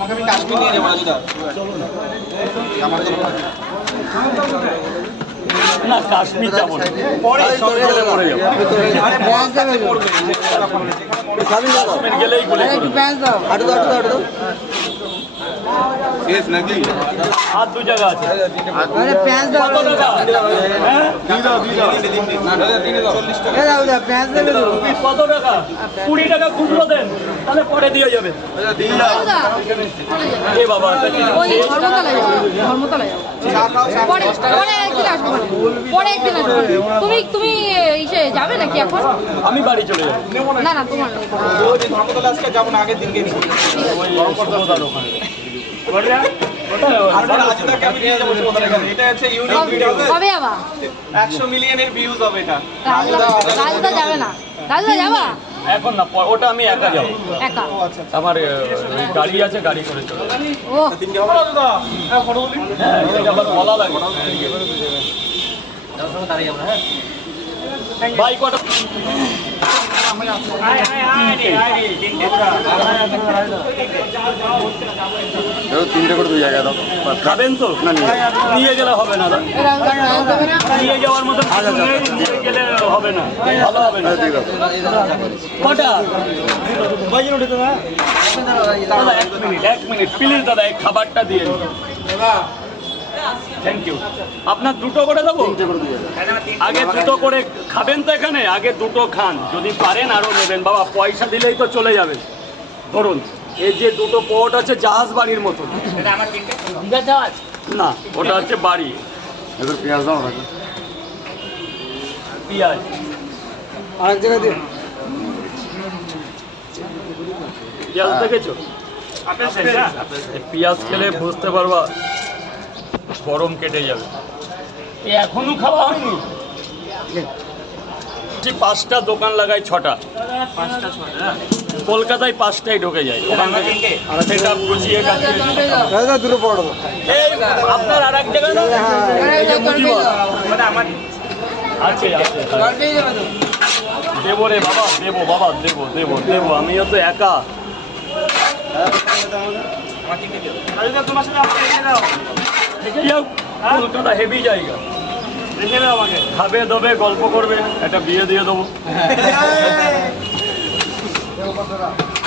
তোমাকে আমি কাশ্মীর নিয়ে যাবো রাজুদা। আমার জন্য না কাশ্মীর যাবো না, পরে গেলে পরে যাবো। আরে বস যাবে পড়বে কাশ্মীর গেলেই বলে শেষ নাকি? আর দু জায়গা আছে। আরে প্যাঁচ দাও কত টাকা? হ্যাঁ? দিয়ে দাও দিয়ে দাও দিয়ে দাও 40 টাকা। এ দাও দাও প্যাঁচ দেবে তো কত টাকা? 20 টাকা খুচরো দেন, তাহলে পরে দিয়ে যাবে। দিয়ে দাও। এ বাবা, এটা কি? ওই ধর্মতলায় যাবো, ধর্মতলায় যাবো। পরে পরে একদিন আসবো, পরে একদিন আসবো। তুমি ইসে যাবে নাকি এখন? আমি বাড়ি চলে যাবো। না না তোমার নেই। ওই দিন ধর্মতলা আজকে যাবো না, আগের দিন গেছি। সুভদ্রার ওখানে। আর রাজুদাকে আমি নিয়ে যাবো সুভদ্রার এখানে। এটা হচ্ছে ইউনিক ভিডিও। কবে যাবা? 100 মিলিয়নের ভিউজ হবে এটা। রাজদা যাবে না? রাজদা যাবা? এখন না, ওটা আমি একা যাবো। একা? আমার গাড়ি আছে, গাড়ি করে চলে যাবো। ও তিনটে হবে রাজুদা। হ্যাঁ ফটো তুলি। হ্যাঁ, এটা আবার বলা লাগে। ভাই কটা? তিনটে করে 2 জায়গা দাও। খাবেন তো? নিয়ে গেলে হবে না, নিয়ে যাওয়ার মতো কিছু নেই, নিয়ে গেলে হবে না, ভালো হবে না। কটা? দাদা 1 মিনিট প্লিজ দাদা, এই খাবারটা দিয়ে থ্যাংক ইউ। আপনার দুটো করে দেবো? আগে দুটো করে খাবেন তো এখানে, আগে দুটো খান, যদি পারেন আরও নেবেন। বাবা পয়সা দিলেই তো চলে যাবে। ধরুন এই যে দুটো পট আছে জাহাজ বাড়ির মতো। না ওটা হচ্ছে বাড়ি। এদের পেঁয়াজ দাও না। পেঁয়াজ আরেক জায়গায় দিন পেঁয়াজ দেখেছো? এই পেঁয়াজ খেলে বুঝতে পারবা গরম কেটে যাবে। এখনো খাওয়া হয়নি? 5টা দোকান লাগায় 6টা, কলকাতায় 5টাই ঢোকে যায়। ওখান থেকে সেটা গুছিয়ে গাছিয়ে রাজা দুটো পড়ো এই আপনার আর এক জায়গায় না? এই যে মুজিবা। আছে আছে দেবো রে বাবা, দেবো বাবা, দেবো দেবো দেবো, আমিও তো একা। কলকাতা হেভি জায়গা, খাবে দেবে গল্প করবে, একটা বিয়ে দিয়ে দেবো।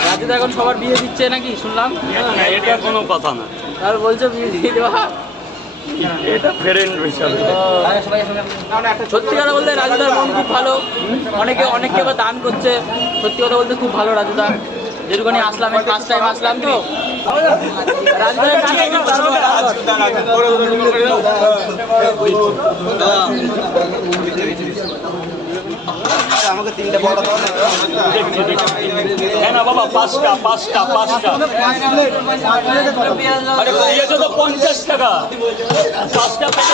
রাজুদা এখন সবার বিয়ে দিচ্ছে নাকি শুনলাম? এটা কোনো কথা না, আর বলছো বিয়ে দিয়ে দেওয়া? এটা ফ্রেন্ড হিসাবে। সত্যি কথা বলতে রাজুদার মন খুব ভালো, অনেকে এবার দান করছে। সত্যি কথা বলতে খুব ভালো রাজুদা, যেটুখানি আসলাম, ফার্স্ট টাইম আসলাম তো। রাজুদার টাকা একটু আমাকে 3টে বড় দাও না। দেখছি দেখছি। হ্যাঁ না বাবা, 5টা। আরে দিয়েছো তো 50 টাকা, 5টা প্যাকেট